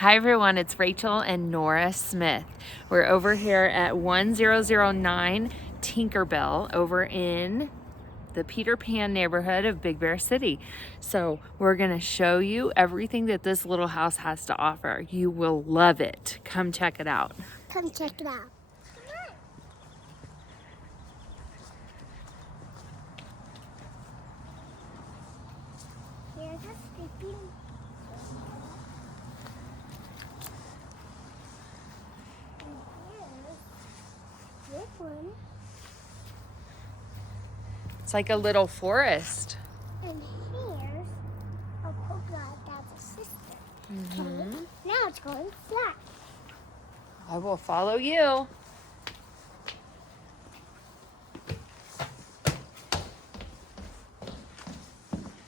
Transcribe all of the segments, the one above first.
Hi everyone, it's Rachel and Nora Smith. We're over here at 1009 Tinkerbell over in the Peter Pan neighborhood of Big Bear City. So we're gonna show you everything that this little house has to offer. You will love it. Come check it out. Come check it out. Here's a sleeping. And here's this one. It's like a little forest. And here's a polka dot that's a sister. Okay, now it's going flat. I will follow you.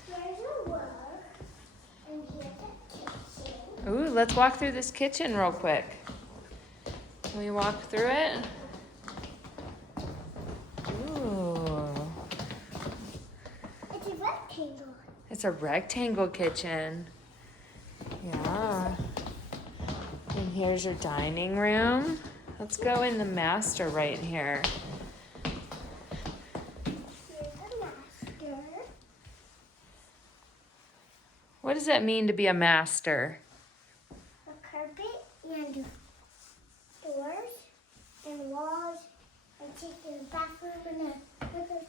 Here's a rug. And here's a kitchen. Ooh, let's walk through this kitchen real quick. Can we walk through it? Ooh. It's a rectangle. It's a rectangle kitchen. Yeah. And here's your dining room. Let's go in the master right here. Here's a master. What does that mean to be a master? A carpet and doors and walls and take the bathroom and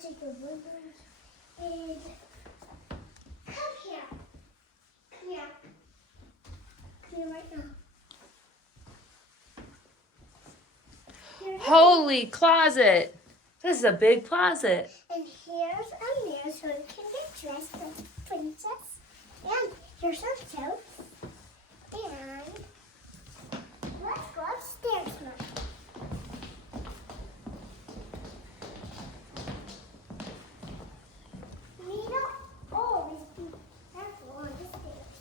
take the windows and come here. Come here. Come here right now. Here's a- Holy closet! This is a big closet. And here's a mirror so you can get dressed as a princess. And here's some soaps. And let's go upstairs now. We don't always be careful on the stairs.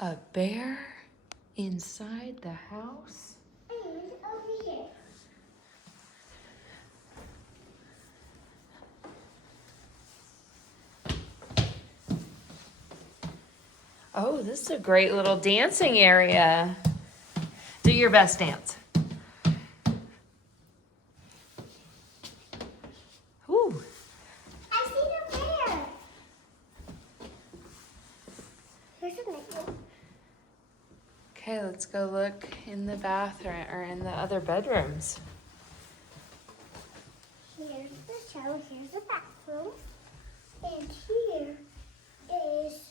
A bear inside the house? And over here. Oh, this is a great little dancing area. Do your best dance. Ooh. I see the bear. Here's a mirror. Okay, let's go look in the bathroom or in the other bedrooms. Here's the shower, here's the bathroom, and here is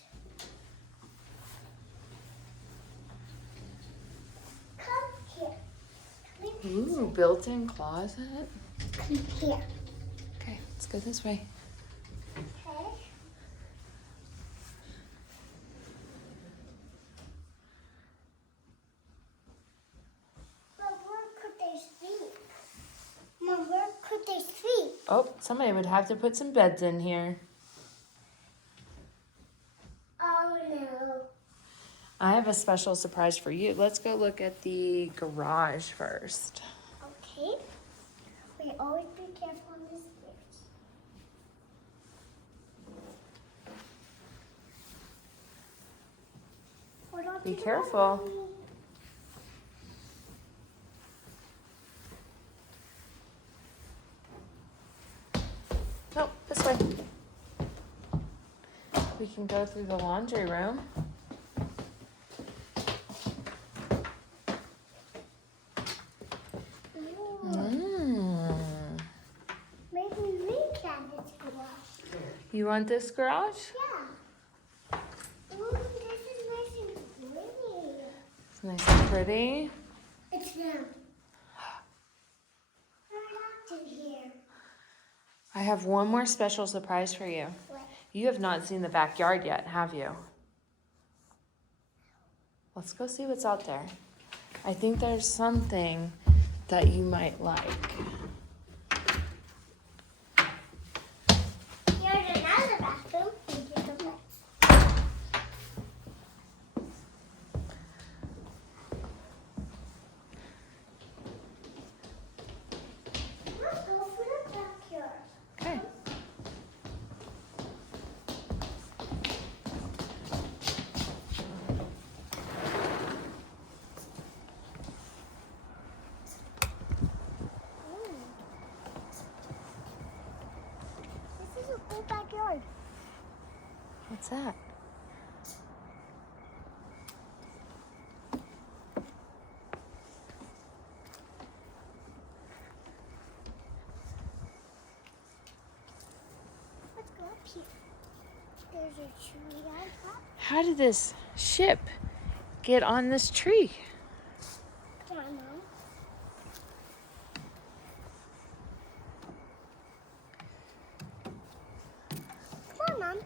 come here. Come Ooh, built-in closet. here. Okay, let's go this way. Okay. But where could they sleep? Mom, where could they sleep? Oh, somebody would have to put some beds in here. Oh no. I have a special surprise for you. Let's go look at the garage first. Okay. We always be careful on the stairs. Hold on Be to the careful. railing. Nope, this way. We can go through the laundry room. Mm. Maybe we can this garage. You want this garage? Yeah. Ooh, this is nice and pretty. It's nice and pretty. It's them. We're locked in here. I have one more special surprise for you. What? You have not seen the backyard yet, have you? Let's go see what's out there. I think there's something that you might like. Here's another bathroom. And here's a place. that? Let's go up here. There's a tree on top. How did this ship get on this tree? I don't know. Come on, Mom.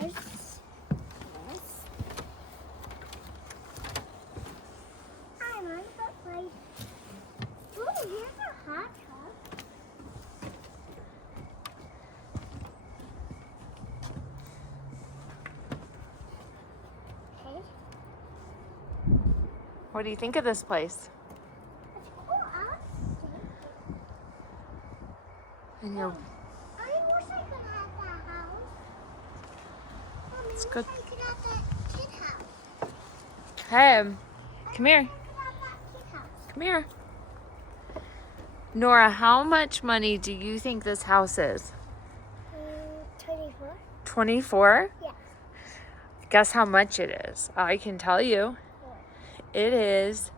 Here's this. Hi, Mom. But like, oh, here's a hot tub. Okay. What do you think of this place? It's cool. I'll stay. And your I wish I could have that house. Mom, I It's wish good. I could have that kid house. Hey, come here. I could have that kid house. Come here. Nora, how much money do you think this house is? 24? 24? Yeah. Guess how much it is? I can tell you. It is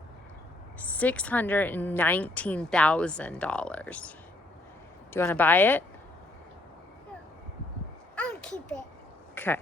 $619,000. Do you want to buy it? I'll keep it. Okay.